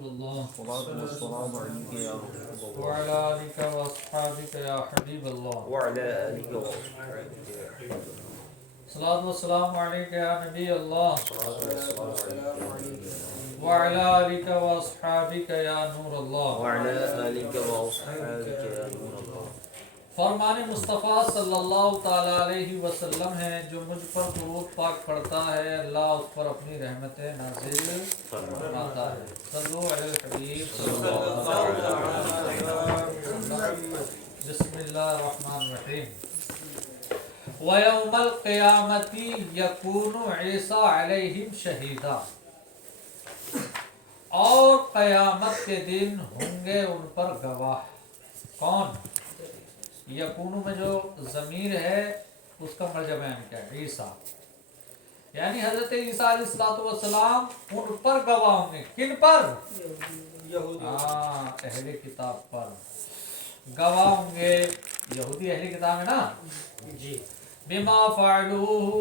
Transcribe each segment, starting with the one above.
الله والسلام عليك يا رسول الله وعلى آلك وأصحابك يا حبيب الله وعلى آلك وأصحابك يا حبيب الله صلاة والسلام عليك يا نبي الله والسلام عليك وعلى آلك وأصحابك يا نور الله وعلى آلك وأصحابك يا نور الله فرمان مصطفیٰ صلی اللہ تعالیٰ علیہ وسلم ہے جو مجھ پر درود پاک پڑھتا ہے اللہ اس پر اپنی رحمتیں نازل فرماتا ہے صلو علی الحبیب صلی اللہ علیہ وسلم بسم اللہ الرحمن الرحیم وَيَوْمَ الْقِيَامَةِ يَكُونُ عِيسَىٰ عَلَيْهِمْ شَهِيدًا اور قیامت کے دن ہوں گے ان پر گواہ کون؟ یکونو میں جو ضمیر ہے اس کا مرجع بیان کیا ہے عیسیٰ یعنی حضرت عیسیٰ علیہ السلام ان پر گواہ ہوں گے کن پر؟ اہل کتاب پر گواہ ہوں گے یہودی اہل کتاب ہے نا جی بما فعلوہ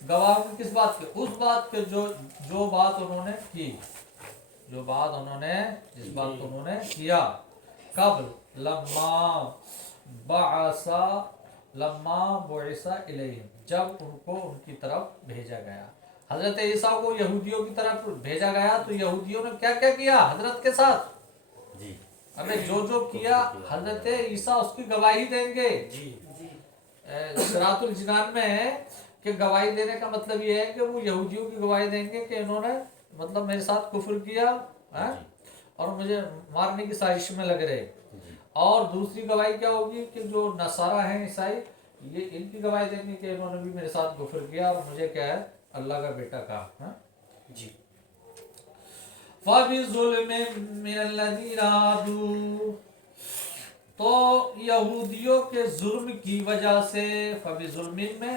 گواہ ہوں گے کس بات کے؟ اس بات کے جو بات انہوں نے کی جو بات انہوں نے جس بات کو انہوں نے کیا قبل لما بعث الیہم جب ان کو ان کی طرف بھیجا گیا حضرت عیسیٰ کو یہودیوں کی طرف بھیجا گیا تو یہودیوں نے کیا کیا کیا حضرت کے ساتھ جی ابھی جو کیا حضرت عیسیٰ اس کی گواہی دیں گے جی صراط الجنان میں ہے کہ گواہی دینے کا مطلب یہ ہے کہ وہ یہودیوں کی گواہی دیں گے کہ انہوں نے مطلب میرے ساتھ کفر کیا اور مجھے مارنے کی سازش میں لگ رہے اور دوسری گواہی کیا ہوگی کہ جو نصارہ ہیں عیسائی یہ ان کی گواہی دیں گے کہ انہوں نے بھی میرے ساتھ کفر کیا اور مجھے کیا ہے اللہ کا بیٹا کہا جی فَبِظُلْمٍ مِّنَ الَّذِينَ هَادُوا تو یہودیوں کے ظلم کی وجہ سے فَبِظُلْمٍ میں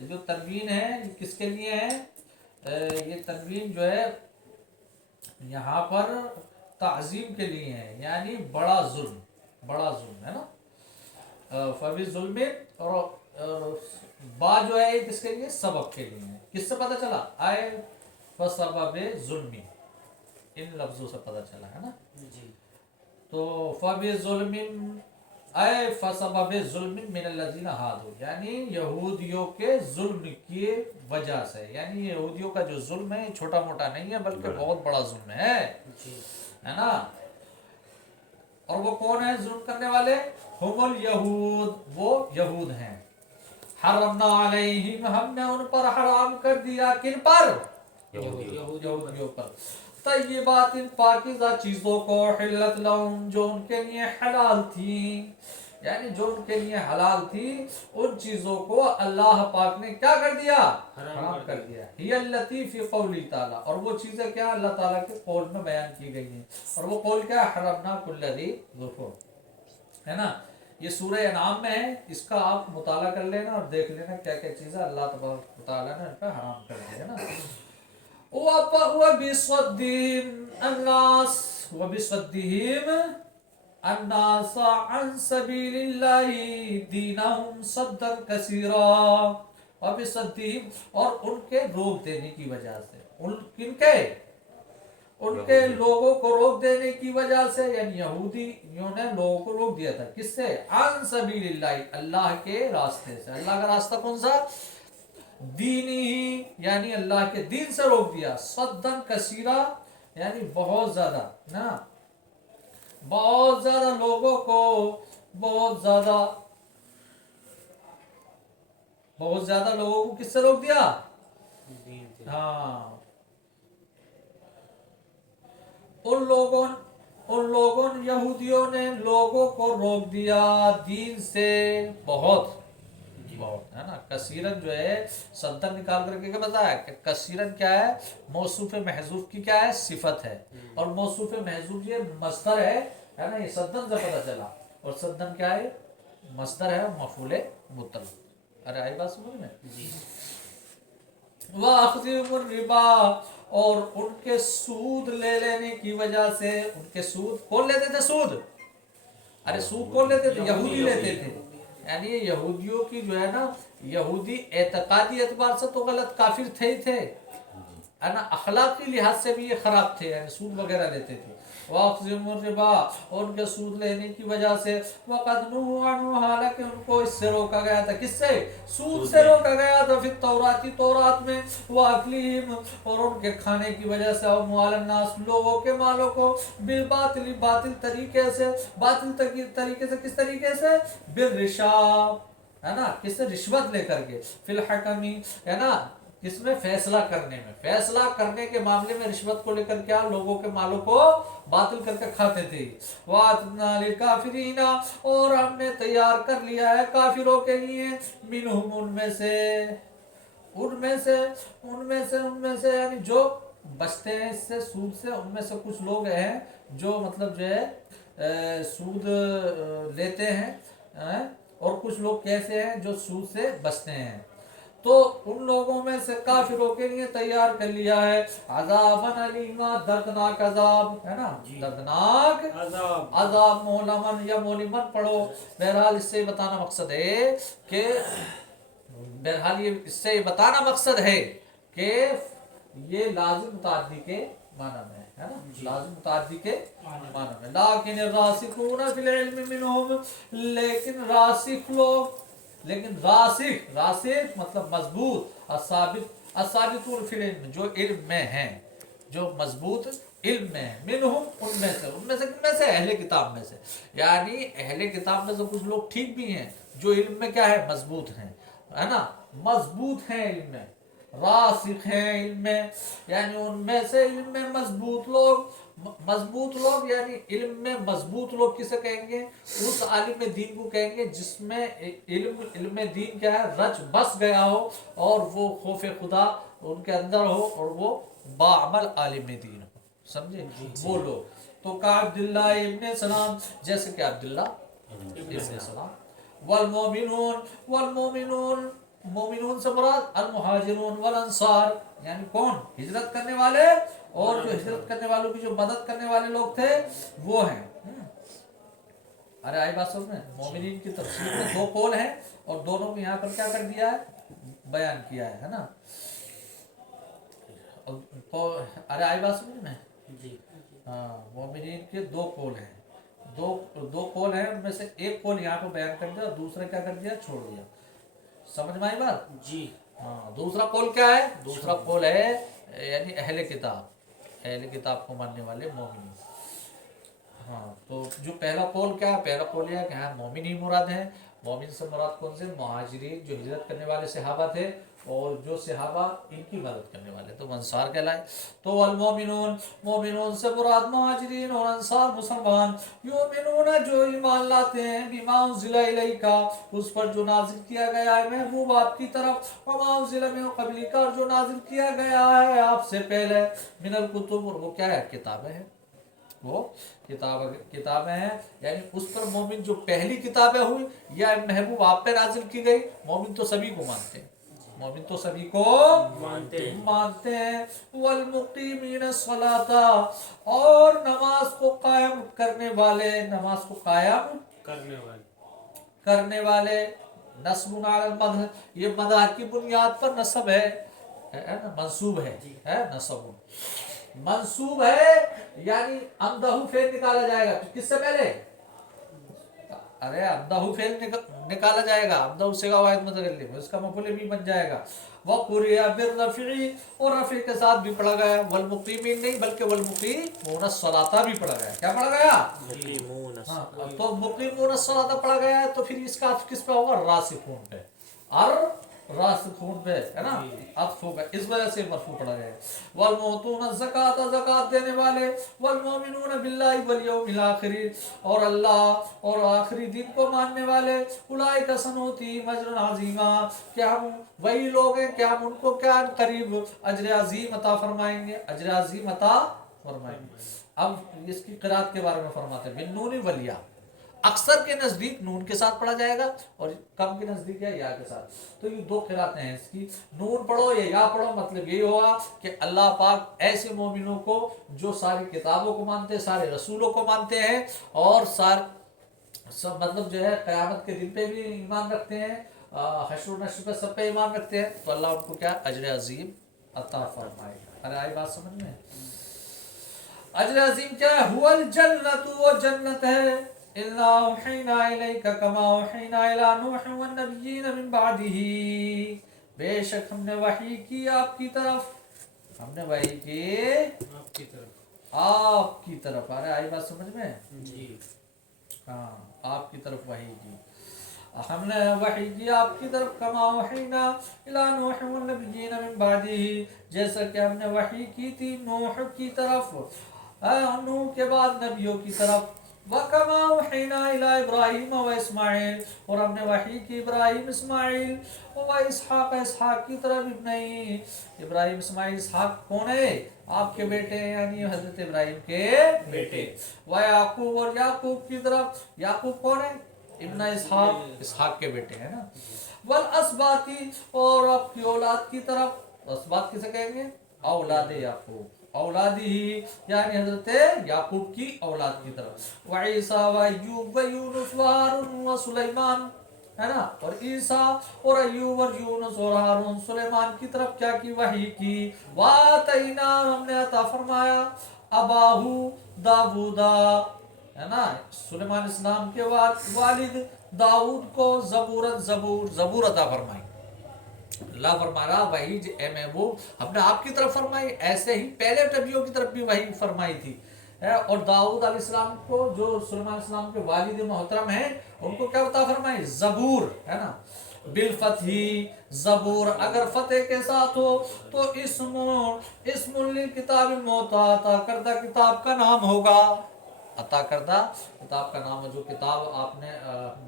جو تنوین ہے یہ کس کے لیے ہے یہ تنوین جو ہے یہاں پر تعظیم کے لیے ہے یعنی بڑا ظلم ہے نا فبی ظلم اور با جو ہے کس کے لیے سبب کے لیے ہے کس سے پتہ چلا آئے فسبب ظلم ان لفظوں سے پتہ چلا ہے نا جی تو فبی ظلم اے فسبب ظلم من الذین ہادوا یعنی یہودیوں کے ظلم کی وجہ سے یعنی یہودیوں کا جو ظلم ہے چھوٹا موٹا نہیں ہے بلکہ بہت بڑا ظلم ہے نا اور وہ کون ہیں ظلم کرنے والے ہم الیہود وہ یہود ہیں حرمنا علیہم ہم نے ان پر حرام کر دیا کن پر یہودیوں پر طیبات ان پاکیزہ چیزوں کو حلت لہم جو ان کے لیے حلال تھی یعنی جو ان کے لیے حلال تھی ان چیزوں کو اللہ پاک نے کیا کر دیا حرام کر دیا ہی اللتی فی قولی تعالی اور وہ چیزیں کیا اللہ تعالیٰ کے قول میں بیان کی گئی ہیں اور وہ قول کیا حرمنا کل ذی ظفر ہے نا یہ سورہ انعام میں ہے اس کا آپ مطالعہ کر لینا اور دیکھ لینا کیا کیا چیزیں اللہ تبارک و تعالیٰ نے ان پہ حرام کر دیا ہے نا وَبِصَدِّهِمْ النَّاسَ عَنْ سَبِيلِ اللَّهِ دِينَهُمْ صَدًّا كَثِيرًا وَبِصَدِّهِمْ اور ان کے روک دینے کی وجہ سے ان کے لوگوں کو روک دینے کی وجہ سے یعنی یہودیوں نے لوگوں کو روک دیا تھا کس سے عن سبیل اللہ اللہ کے راستے سے اللہ کا راستہ کون سا دینی ہی یعنی اللہ کے دین سے روک دیا صدًا کثیرا یعنی بہت زیادہ نا بہت زیادہ لوگوں کو بہت زیادہ لوگوں کو کس سے روک دیا ہاں ان لوگوں یہودیوں نے لوگوں کو روک دیا دین سے بہت ہے نا کثیرن جو ہے صدن نکال کر کے بتایا کہ کثیرن کیا ہے موصوف محذوف کی کیا ہے صفت ہے اور موصوف محذوف یہ مصدر ہے نا یہ صدن سے پتہ چلا اور صدن کیا ہے مصدر ہے مفعول مطلق ارے آئی بات سمجھ میں وَأَخْذِهُمُ الرِّبَا اور ان کے سود لے لینے کی وجہ سے ان کے سود کون لیتے تھے سود ارے سود کون لیتے تھے یہودی لیتے تھے یعنی یہودیوں کی جو ہے نا یہودی اعتقادی اعتبار سے تو غلط کافر تھے ہی تھے है ना, अखलाकी लिहाज से भी ये खराब थे, यानी सूद वगैरह लेते थे। वाक़िमुर रिबा, और उनके सूद लेने की वजह से वक़द नुहू अन्हु, हालांकि उनको इससे रोका गया था। किससे? सूद से रोका गया था। फिर तौराती, तौरात में वाकलीम, और उनके खाने की वजह से अमवालन नास, लोगों के मालों को बिल बातिल, बातिल तरीके से, बातिल तरीके से, किस तरीके से? बिल रिशाब, है ना, किससे? रिश्वत लेकर के। फिल हकमी, है ना, इसमें फैसला करने में, फैसला करने के मामले में रिश्वत को लेकर क्या लोगों के मालों को बातिल करके खाते थे। वातना लिल काफिरीना, और हमने तैयार कर लिया है काफिरों के लिए, मिनहुम, उनमें से यानी जो बचते हैं इससे, सूद से, उनमें से कुछ लोग हैं जो मतलब जो है सूद लेते हैं, और कुछ लोग कैसे हैं जो सूद से बचते हैं। तो उन लोगों में से काफिरों के लिए तैयार कर लिया है अज़ाबन अलीमा, दर्दनाक अजाब, है ना, दर्दनाक अजाब। मोलमन या मोलिमन पढ़ो। बहरहाल इससे बताना मकसद है कि इससे बताना मकसद है कि ये लाजिम मुताद्दी के माना में है ना, लाजिम मुताद्दी के माना में। लाकिन रासिखून फिल इल्म मिनहुम, लेकिन रासिख लोग, लेकिन रासिख मतलब मजबूत, असाबितुन फिल इल्म, जो इल्म में हैं, जो मजबूत इल्म में है, मिनहुम, उनमें से किनमें से? अहले किताब में से। यानी अहले किताब में से कुछ लोग ठीक भी हैं जो इल्म में क्या है? मजबूत हैं, है ना, मजबूत हैं इल्म में, रासिख हैं इल्म में, यानी उनमें से इल्म में मजबूत लोग यानी इल्म में मजबूत लोग किसे कहेंगे? उस आलिम दीन को कहेंगे जिसमें इल्म दीन क्या है? रच बस गया हो, और वो खौफ खुदा उनके अंदर हो, और वो बाअमल आलिम दीन हो, समझे? वो लोग तो का अब्दुल्लाह इब्न सलाम, जैसे कि अब्दुल्लाह इब्न सलाम। वल मोमिनून, मोमिनून से मुराद अल मुहाजिरून वल अंसार, यानी कौन? हिजरत करने वाले, और जो हिजरत करने वालों की जो मदद करने वाले लोग थे वो हैं। अरे आई बात समझ में? मोमिनीन की तफसीर में दो कौल हैं, और दोनों को यहाँ पर क्या कर दिया है? बयान किया है ना। अरे आई बात समझ में? जी हाँ, मोमिनीन के दो कौल हैं, दो कौल हैं, उनमें से एक कौल यहाँ पर बयान कर दिया और दूसरा क्या कर दिया? छोड़ दिया। समझ में आई बात? जी हाँ। दूसरा कौल क्या है? दूसरा कौल है यानी अहले किताब को मानने वाले मोमिन। हाँ, तो जो पहला कौल क्या है? पहला कौल यह है कि हाँ मोमिन ही मुराद है। मोमिन से मुराद कौन से? मुहाजिरीन, जो हिजरत करने वाले सहाबा थे, और जो सहाबा इनकी मदद करने वाले तो अंसार कहलाए। तो अल मोमिनून, मोमिनून से मुराद मुहाजिरीन और अंसार मुसलमान। युमिनून, जो ईमान लाते हैं, बिमा उन्ज़िला इलैका, उस पर जो नाजिल किया गया है महबूब आपकी तरफ, वमा उन्ज़िला मिन क़ब्लिका, और जो नाजिल किया गया है आपसे पहले, मिनल कुतुब, और वो क्या है? किताबें हैं, वो किताबें हैं। यानी उस पर मोमिन जो पहली किताबें हुई या महबूब आप पे नाजिल की गई, मोमिन तो सभी को मानते हैं, मोमिन तो सभी को मानते हैं। वल मुकीमीन सलाता, और नमाज को कायम करने वाले, नमाज को कायम करने वाले। नस्बुन अलल मदह, ये मदह की बुनियाद पर नस्ब है ना, मंसूब है नस्ब मंसूब है, यानी अमदहू फेल निकाला जाएगा किससे पहले? अरे अमदहू फेल निकाला जाएगा, अमदहू से वाहिद मुतकल्लिम, उसका मफूल भी बन जाएगा। व कुरिया बिर रफ़ी, और रफ़ी के साथ भी पढ़ा गया। वल मुक़ीमीन नहीं बल्कि वल मुक़ीमून सलाता भी पढ़ा गया। क्या पढ़ा गया? हाँ, तो मुक़ीमून सलाता पढ़ा गया है, तो फिर इसका किस पे होगा? रासिखून पे, और रासिखून पे, है ना, अत्फ होगा, इस वजह से मरफू पड़ा गया। वल मुतून ज़कात, ज़कात देने वाले। वल मोमिनून बिल्लाहि वल यौमिल आखिर, और अल्लाह और आखिरी दिन को मानने वाले। उलाइका सनूती अजरन अज़ीमा, क्या हम वही लोग हैं, क्या हम उनको क्या करीब अजर अज़ीम अता फरमाएंगे, अजर अज़ीम अता फरमाएंगे। अब इसकी क़िरात के बारे में फरमाते हैं, बिन नून वल या, अक्सर के नज़दीक नून के साथ पढ़ा जाएगा, और कम के नज़दीक है या के साथ। तो ये दो क़िरातें हैं इसकी, नून पढ़ो या पढ़ो, मतलब यही होगा कि अल्लाह पाक ऐसे मोमिनों को जो सारी किताबों को मानते हैं, सारे रसूलों को मानते हैं, और सब मतलब जो है क़यामत के दिन पे भी ईमान रखते हैं, हश्र नश्र पे सब पे ईमान रखते हैं, तो अल्लाह उनको क्या? अजर अज़ीम अता फरमाएगा। अरे आई बात समझ में? अजर अजीम क्या है? हुवल जन्नतु, वो जन्नत है। इन्ना औहैना इलैका कमा औहैना इला नूह वन नबिय्यीन मिन बादिही, बेशक हमने वही की आपकी तरफ, हमने वही की आपकी तरफ। आपकी तरफ। अरे आई बात समझ में? जी। हाँ, आपकी तरफ वही की, हमने वही की आपकी तरफ, कमा वहीना इला नूह वन नबिय्यीन मिन बादिही, जैसा कि हमने वही की थी नूह की तरफ, नूह के बाद नबियों की तरफ। व कमा वहीना इला इब्राहीम व इस्माइल, और हमने वही की इब्राहिम इस्माइल व इसहाक, इसहाक की तरफ। नहीं, इब्राहिम इस्माइल इसहाक कौन है? आपके बेटे, यानी हजरत इब्राहिम के बेटे। व याकूब, और याकूब की तरफ। याकूब कौन है? इब्न इसहाक, इसहाक के बेटे है ना। वल असबाती, और आपकी औलाद की तरफ। असबात किसे कहेंगे? औलाद याकूब, औलादी ही, यानी हजरत याकूब की औलाद की तरफ। व ईसा व अय्यूब व यूनुस व हारून व सुलेमान, है ना। और ईसा और अय्यूब और यूनुस और हारून सुलेमान की तरफ क्या की? वही की। वातैना, हमने अता फरमाया, अबाहू दाऊदा, है ना, सुलेमान इस्लाम के वालिद दाऊद को जबूरत, जबूर, जबूर अता फरमाई। अल्लाह फरमा रहा वही ए महबूब हमने आपकी तरफ फरमाई, ऐसे ही पहले नबियों की तरफ भी वही फरमाई थी, है। और दाऊद अलैहिस्सलाम को, जो सुलेमान इस्लाम के वालिद मोहतरम हैं, उनको क्या बता फरमाई? जबूर, है ना। बिल फतही, जबूर अगर फतेह के साथ हो तो इस्मुल किताब मोता, अता करदा किताब का नाम होगा। अता करदा किताब का नाम, जो किताब आपने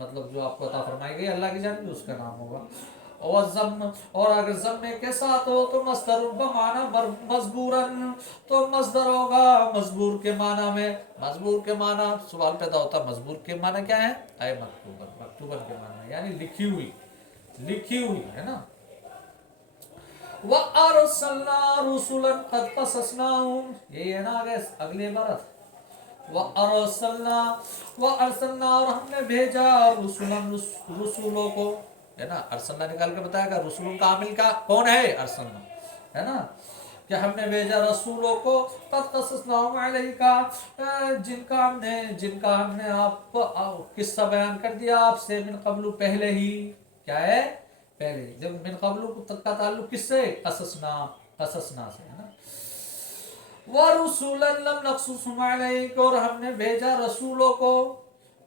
मतलब जो आपको अता फरमाई गई अल्लाह की जानिब, उसका नाम होगा। और जम, और अगर जम्मे के साथ हो तो मस्दर बमाना मजबूरन, तो मस्दर होगा मजबूर के माना में। मजबूर के माना, सवाल पैदा होता है मजबूर के माना क्या है? आए मकतूबन, मकतूबन के माना यानी लिखी हुई, लिखी हुई, है ना। व अरसलना रुसुलन कद कससनाहुम, यही है ना आगे अगली इबारत। व अरसलना, व अरसलना, और हमने भेजा रुसुलन, रुसुलों को, है ना। अरसलना निकाल के बताएगा रसूल का आमिल का कौन है? अरसलना, है ना। कि हमने भेजा रसूलों को, कद कससनाहुम अलैका, जिनका हमने आपको किस्सा बयान कर दिया आपसे, मिन कब्लु, पहले ही। क्या है? पहले। जब मिन कब्लु का ताल्लुक किससे? कससना, कससना से, है ना। व रुसुलन लम नक़्सुसहुम अलैक, और हमने भेजा रसूलों को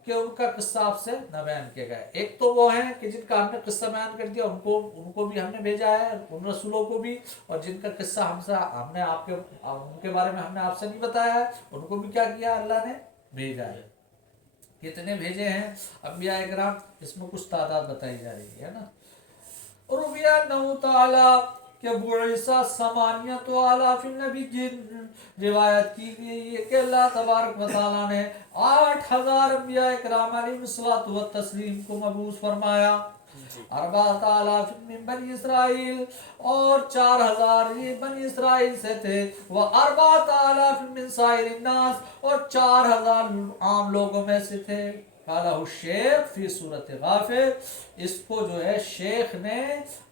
कि उनका किस्सा आपसे न बयान किया गया। एक तो वो है कि जिनका हमने किस्सा बयान कर दिया, उनको भी हमने भेजा है, उन रसूलों को भी। और जिनका किस्सा हमने आपके उनके बारे में हमने आपसे नहीं बताया है, उनको भी क्या किया? अल्लाह ने भेजा है। कितने भेजे हैं अंबिया इकराम? इसमें कुछ तादाद बताई जा रही है ना। और के बुईसा समानियत आलाफिन नबिय्यिन, रिवायत की गई है कि अल्लाह तबारक व तआला ने 8000 अंबिया इकराम अलैहिस्सलातु व तस्लीम को मबूस फरमाया। अरबात आलाफिन मिन बनी इसराइल, और 4000 ये बनी इसराइल से थे। व अरबात आलाफिन मिन साइरिन नास, और 4000 आम लोगों में से थे। काला शेख फी सूरत गाफिर, इसको जो है शेख ने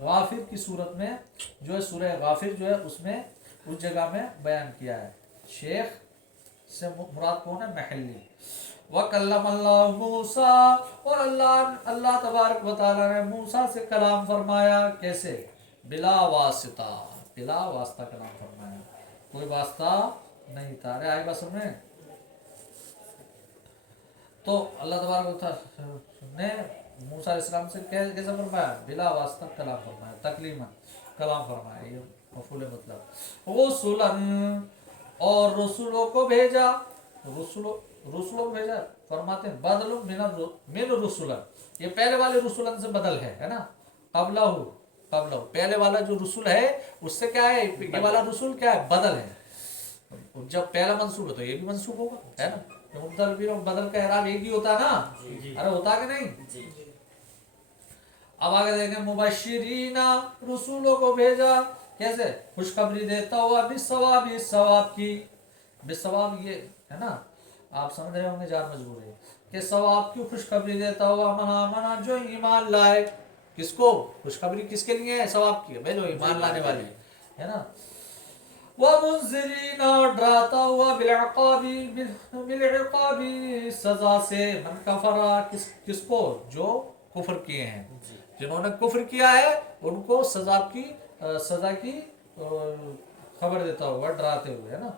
गाफिर की सूरत में, जो है सूरह गाफिर जो है उसमें, उस जगह में बयान किया है। शेख से मुराद कौन है? महली। वकल्लमल्लाहु मूसा, और अल्लाह तबारक व तआला ने मूसा से कलाम फरमाया। कैसे? बिला वास्ता, बिला वास्ता कलाम फरमाया, कोई वास्ता नहीं था। अरे आई बात समझ में? तो अल्लाह तबारक ने मूसा अलैहिस्सलाम से कैसे फरमाया? बिला वास्ता कलाम फरमाया, तकलीमन कलाम फरमाया, ये मफूल मतलब। रुसुलन, और रसूलों को भेजा, रसूलों को भेजा, फरमाते हैं बदलु मिन रुसुलन, ये पहले वाले रुसुलन से बदल है ना। कबलहु, पहले वाला जो रसूल है उससे क्या है? ये वाला रसूल क्या है? बदल है। जब पहला मंसूब है तो ये भी मंसूब होगा, है ना। मुबदल भी और बदल का इराब एक ही होता है ना। अरे होता कि नहीं? अब आगे देखें, मुबश्शिरीना, रसूलों को भेजा कैसे? खुशखबरी देता हुआ, बिस्सवाब, इस सवाब की। बिस्सवाब ये है ना, आप समझ रहे होंगे, जार मजबूर है कि सवाब की खुशखबरी देता हुआ, मना जो ईमान लाए। किसको खुशखबरी किसके लिए है? सवाब की, भाई जो ईमान लाने वाले, है ना। वमुंज़िरीन और डराता हुआ बिलअक़ाबी सजा से मन कफरा किसको जो कुफ्र किए हैं, जिन्होंने कुफ्र किया है उनको सजा की खबर देता हुआ डराते हुए, है ना।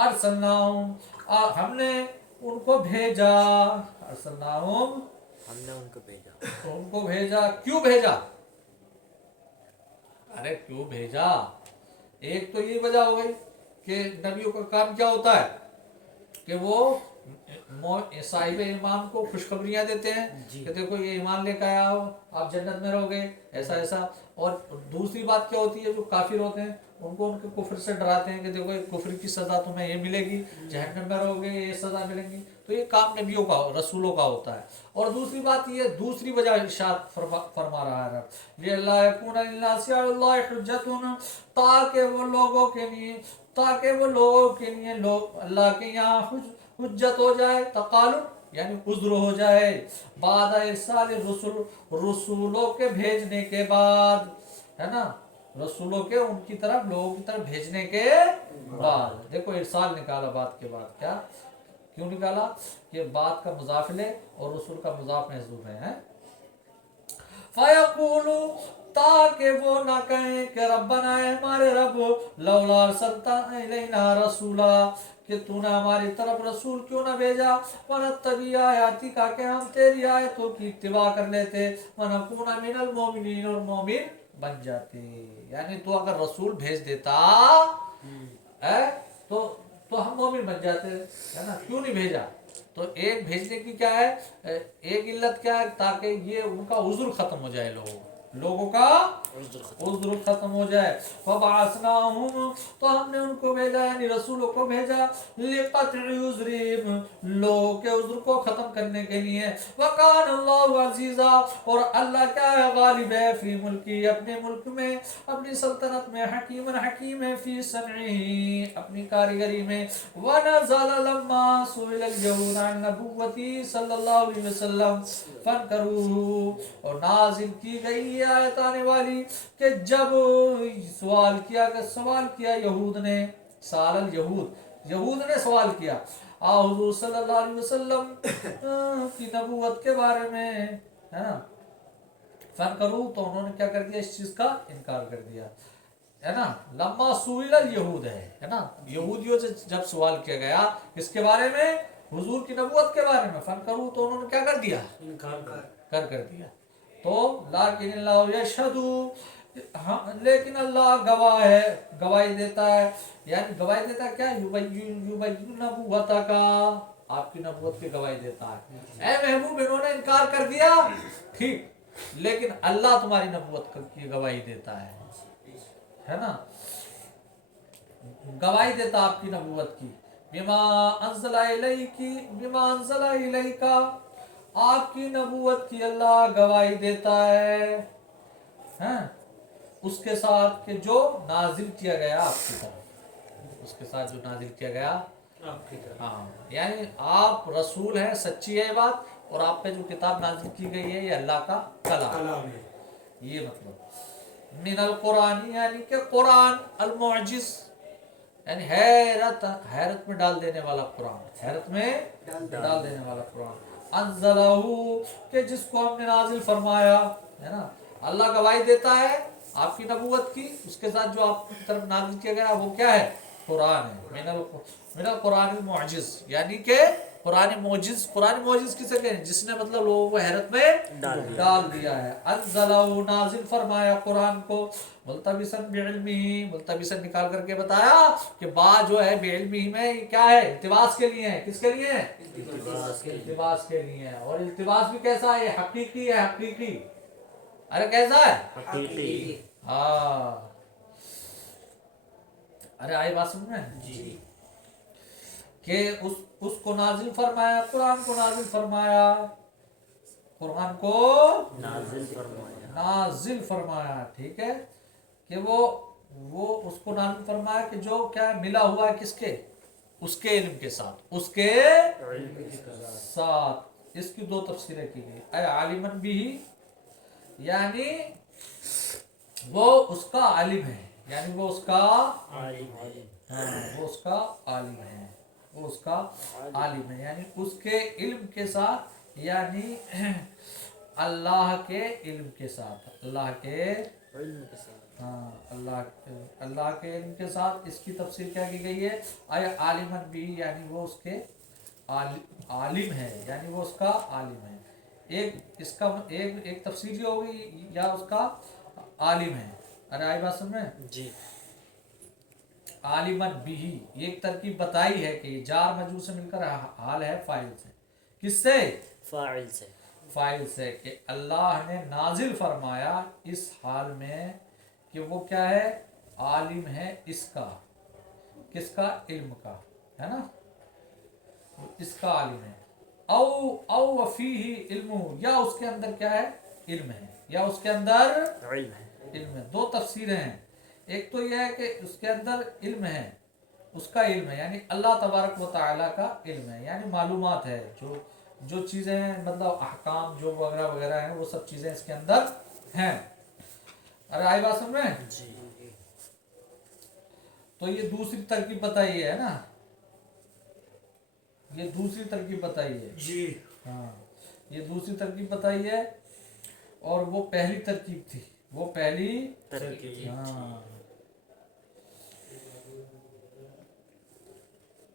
अरसलनाहुम हमने उनको भेजा, अरसलनाहुम हमने उनको भेजा। क्यों भेजा? अरे क्यों भेजा? एक तो ये वजह हो गई कि नबियों का काम क्या होता है कि वो साहिब ईमान को खुशखबरियां देते हैं कि देखो ये ईमान लेकर आया हो, आप जन्नत में रहोगे, ऐसा ऐसा। और दूसरी बात क्या होती है, जो काफिर होते हैं उनको उनके कुफ्र से डराते हैं कि देखो ये कुफ्र की सजा तुम्हें ये मिलेगी, जहन्नम में रहोगे, ये सजा मिलेंगी। तो ये काम नबियों का, रसूलों का होता है। और दूसरी बात ये, दूसरी वजह इरशाद फरमा रहा है ये अल्लाह ताकि वो लोगों के लिए अल्लाह के यहाँ हुज्जत हो जाए, तकालुम यानी उज़्र हो जाए, बाद इरसाल रसूलों के भेजने के बाद, है ना, रसूलों के उनकी तरफ, लोगों की तरफ भेजने के बाद। देखो इरसाल निकाला बात के बाद, क्या क्यों निकाला? कि बात का मुज़ाफ ले और रसूल का मुज़ाफ महज़ूफ है। फ़यक़ूलु ताकि वो ना कहें कि रब्बना हमारे रब लौला अरसलता इलैना रसूला कि तूने हमारी तरफ रसूल क्यों ना भेजा, वनत्तबी आयातिका कि हम तेरी आयतों की इत्तिबा कर लेते, वनकूना मिनल मोमिनीन और मोमिन बन जाते। यानी तो अगर रसूल भेज देता है तो हम मोमिन बन जाते, है ना। क्यों नहीं भेजा? तो एक भेजने की क्या है, एक इल्लत क्या है, ताकि ये उनका उज़्र खत्म हो जाए, लोगों का उज़्र खत्म हो जाए। फबअसनाहुम तो हमने उनको भेजा, यानी रसूलों को भेजा, लिक़त्इ उज़्रिहिम लोगों के उज़्र को खत्म करने के लिए। वकान अल्लाहु अज़ीज़ा और अल्लाह क्या है, गालिब है, फी मुल्की अपने मुल्क में, अपनी सल्तनत में, हकीमन हकीम है, फी सनइही अपनी कारीगरी में। वनज़ल लम्मा सुइलल यहूद अन नबुव्वती सल्लल्लाहु अलैहि वसल्लम फनकरूहु और नाज़िल की गई आयत आने वाली कि जब सवाल किया यहूद ने, सालल यहूद ने सवाल किया हुज़ूर सल्लल्लाहु अलैहि वसल्लम की नबूवत के बारे में, है ना। फन करूँ तो उन्होंने क्या कर दिया, इस चीज का इनकार कर दिया, है ना। लम्मा सुइलल यहूद है ना, यहूदियों से जब सवाल किया गया किसके बारे में, हुजूर की नबूवत के बारे में, फन करूँ तो उन्होंने क्या कर दिया, इनकार कर दिया। तो लाकिन अल्लाह यशहदु लेकिन अल्लाह गवाह है, गवाही देता है, यानी गवाही देता है क्या, युबय्यिनु नबुव्वता का, आपकी नबूवत की गवाही देता है। ऐ महबूब इन्होंने इनकार कर दिया, ठीक, लेकिन अल्लाह तुम्हारी नबूवत की गवाही देता है ना, गवाही देता आपकी नबूवत की। बिमा अंज़ला इलैका आपकी नबूवत की अल्लाह गवाही देता है उसके साथ कि जो नाजिल किया गया आपकी तरफ, उसके साथ जो नाजिल किया गया आपकी तरफ। हाँ, यानी आप रसूल हैं, सच्ची है बात, और आप पे जो किताब नाजिल की गई है ये अल्लाह का कलाम है, ये मतलब। मिनल कुरान यानी कि कुरान, अल मुअजिज़ यानी हैरत में डाल देने वाला कुरान, हैरत में डाल देने वाला कुरान। अंज़लहू के जिसको हमने नाजिल फरमाया, है ना। अल्लाह गवाही देता है आपकी नबूवत की, उसके साथ जो आपकी तरफ नाजिल किया गया वो क्या है, कुरान है। मिनल कुरान मुअजिज़ यानी कि कुरान मुअजिज़ किसे कहते हैं, जिसने मतलब लोगों को हैरत में डाल दिया है। अंज़लहू नाजिल फरमाया कुरान को, मुल्तबिसन बिइल्मिही मुल्तबिसन निकाल करके बताया कि बा जो है बिइल्मिही में क्या है, इल्तिबास के लिए है, किसके लिए है, इल्तिबास के लिए है। और इल्तिबास भी कैसा है, हकीकी है, हकीकी। अरे कैसा है, हकीकी। हाँ, अरे आई बात समझ में जी, कि उसको नाजिल फरमाया, कुरान को नाजिल फरमाया, कुरान को नाजिल फरमाया, ठीक है, कि वो उसको नाजिल फरमाया कि जो क्या मिला हुआ है किसके, उसके इल्म के साथ, उसके साथ। इसकी दो तफसीरें की गई, अय आलिमन बिही यानी वो उसका आलिम है, यानी वो उसका हाँ वो उसका आलिम है, वो उसका आलिम है, यानी उसके इल्म के साथ, यानी अल्लाह के इल्म के साथ, अल्लाह के इल्म के साथ। हाँ अल्लाह के इल्म के साथ। इसकी तफसीर क्या की गई है, आय आलिमन भी, यानी वो उसके आलिम है, यानी वो उसका आलिम है। एक इसका एक तफसीर ये होगी, या उसका आलिम है। अरे आई बात समझ में, जी आलिमन बिही, ये एक तरकीब बताई है कि जार मजूर से मिलकर हाल है फाइल से। किससे? फाइल से। फाइल से, कि अल्लाह ने नाजिल फरमाया इस हाल में कि वो क्या है, आलिम है इसका, किसका, इल्म का, है ना, इसका आलिम है। औ वफीही इल्मु, या उसके अंदर क्या है, इल्म है, या उसके अंदर इल्म है। इल्म है। दो तफसीरें हैं, एक तो यह है कि उसके अंदर इल्म है, उसका इल्म है, यानी अल्लाह तबारक व तआला का इल्म है, यानी मालूमात है, जो चीज़ें हैं, मतलब अहकाम जो वगैरह वगैरह हैं, वो सब चीज़ें इसके अंदर हैं। अरे आई बात समझ में? जी तो ये दूसरी तरकीब बताई है ना, ये दूसरी तरकीब बताई है जी। हाँ, ये दूसरी तरकीब बताई है, और वो पहली तरकीब थी, वो पहली तरकीब। हाँ,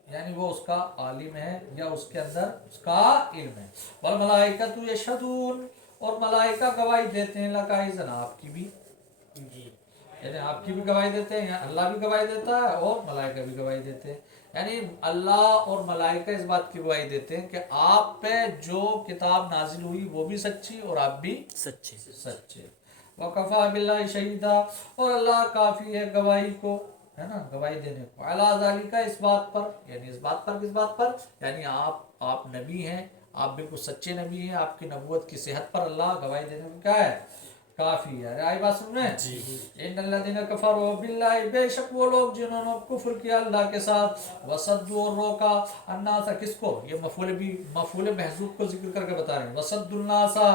यानी वो उसका आलिम है, या उसके अंदर उसका इल्म है। वल मलाइकतु यशहदून, और मलाइका गवाही देते हैं, लका इज़न, आपकी भी, जी यानी आपकी भी गवाही देते हैं, अल्लाह भी गवाही देता है और मलाइका भी गवाही देते हैं। यानी अल्लाह और मलाइका इस बात की गवाही देते हैं कि आप पे जो किताब नाजिल हुई वो भी सच्ची, और आप भी सच्चे। सच्चे। वकफा बिल्लाहि शहीदा, और अल्लाह काफ़ी है गवाही को, है ना, गवाही देने को, अला ज़ालिका, इस बात पर, यानी इस बात पर, किस बात पर, यानी आप नबी हैं, आप बिल्कुल सच्चे नबी हैं, आपकी नबूवत की सेहत पर अल्लाह गवाही देने को क्या है, काफ़ी है। अरे आई बात सुन रहे हैं? जी इन्नल्लज़ीना कफ़रू बिल्लाहि, बेशक वो लोग जिन्होंने कुफ्र किया अल्लाह के साथ, वसद्दू, और रोका, अन्नासा, किसको, ये मफूल महज़ूब को जिक्र करके बता रहे हैं, वसद्दुन्नासा,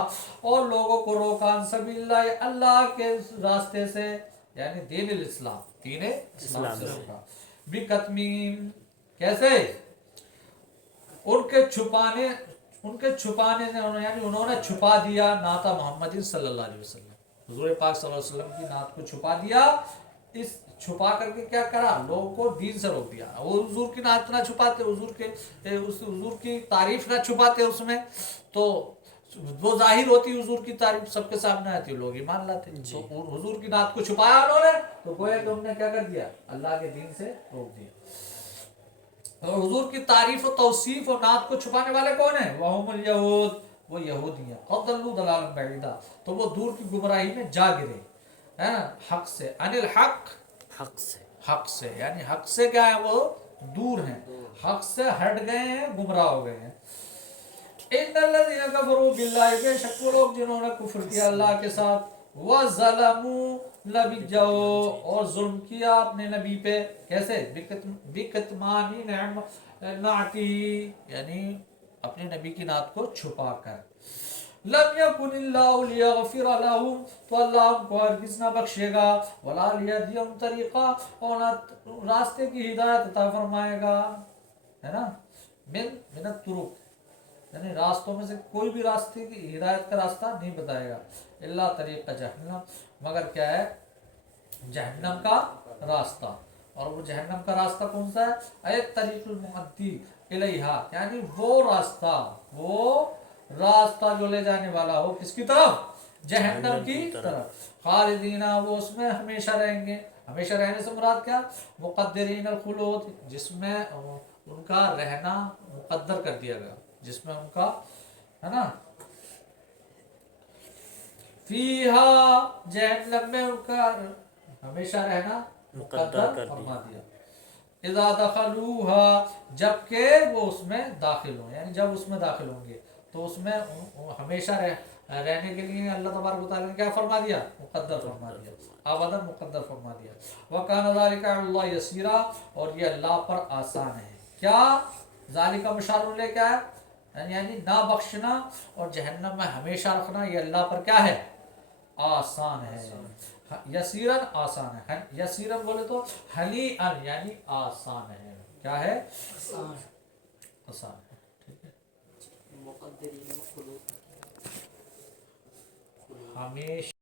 और लोगों को रोका, अन सबीलिल्लाह, अल्लाह के रास्ते से, यानी दीन इस्लाम, दीन इस्लाम से रोका, बिकतमीन, कैसे, उनके छुपाने से, यानी उन्होंने छुपा दिया नाता मोहम्मद सल्लल्लाहु अलैहि वसल्लम, हुजूर पाक सल्लल्लाहु अलैहि वसल्लम की नात को छुपा दिया। इस छुपा करके क्या करा, लोगों को दीन से रोक दिया। वो हुजूर की नात ना छुपाते, हुजूर की तारीफ ना छुपाते उसमें, तो वो जाहिर होती हुजूर की तारीफ सबके सामने आती, लोग ईमान लाते। तो हुजूर की नात को छुपाया उन्होंने, तो गोया कि उन्होंने क्या कर दिया, अल्लाह के दीन से रोक दिया। और हुजूर की तारीफ और तौसीफ और नात को छुपाने वाले कौन है, वहुमुल यहूद, वो यहूदी हैं, क़द्दल्लू दलालन बैदा, तो वो दूर की गुमराही में जा गिरे, है ना, हक से, अनिल हक से, यानी हक से क्या है, वो दूर हैं, हक से हट गए हैं, गुमराह हो गए हैं। इन्नल्लज़ीना कफ़रू बिल्लाहि, बेशक वो लोग जिन्होंने कुफ्र किया अल्लाह के साथ, व ज़लमू नबिय्यहू, और जुल्म किया अपने नबी पे, कैसे, बिकतमानी नाती, यानी अपने नबी की नात को छुपा कर, लम यकुनिल्लाहु लियग़फ़िर लहुम, तो अल्लाह उनको हरगिज़ ना बख्शेगा, वला लियहदियहुम तरीक़ा, और ना रास्ते की हिदायत अता फरमाएगा, है ना, मिनत तुरुक, यानी रास्तों में से कोई भी रास्ते की हिदायत का रास्ता नहीं बताएगा, इल्ला तरीक़ा जहन्नम, मगर क्या है, जहन्नम का रास्ता। और वो जहन्नम का रास्ता कौन सा है, अय तरीक़ुल मुअद्दी इलैहा, यानी वो रास्ता जो ले जाने वाला हो किसकी तरफ, जहन्नम की तरफ, खालिदीना, वो उसमें हमेशा रहेंगे। हमेशा रहने से मुराद क्या, मुक़द्दरीन अल खुलूद, जिसमें उनका रहना मुक़द्दर कर दिया गया, जिसमें उनका, है ना, फीहा, जहन्नम में उनका हमेशा रहना मुक़द्दर फरमा दिया। इज़ा दखलूहा, जबकि वो उसमें दाखिल हो, यानी जब उसमें दाखिल होंगे तो उसमें हमेशा रहने के लिए अल्लाह तबारक व तआला ने क्या फरमा दिया, मुक़द्दर फरमा दिया, अबदन मुक़द्दर फरमा दिया। व कान ज़ालिका अलल्लाह यसीरा, और ये अल्लाह पर आसान है। क्या, ज़ालिका मुशारुल क्या है, यानी ना बख्शना और जहन्नम में हमेशा रखना, ये अल्लाह पर क्या है, आसान है। یسیرن آسان ہے. یسیرن بولے تو حلیئن یعنی آسان ہے. کیا ہے؟ آسان ہے. ٹھیک ہے. مقدرین مخلوق ہمیشہ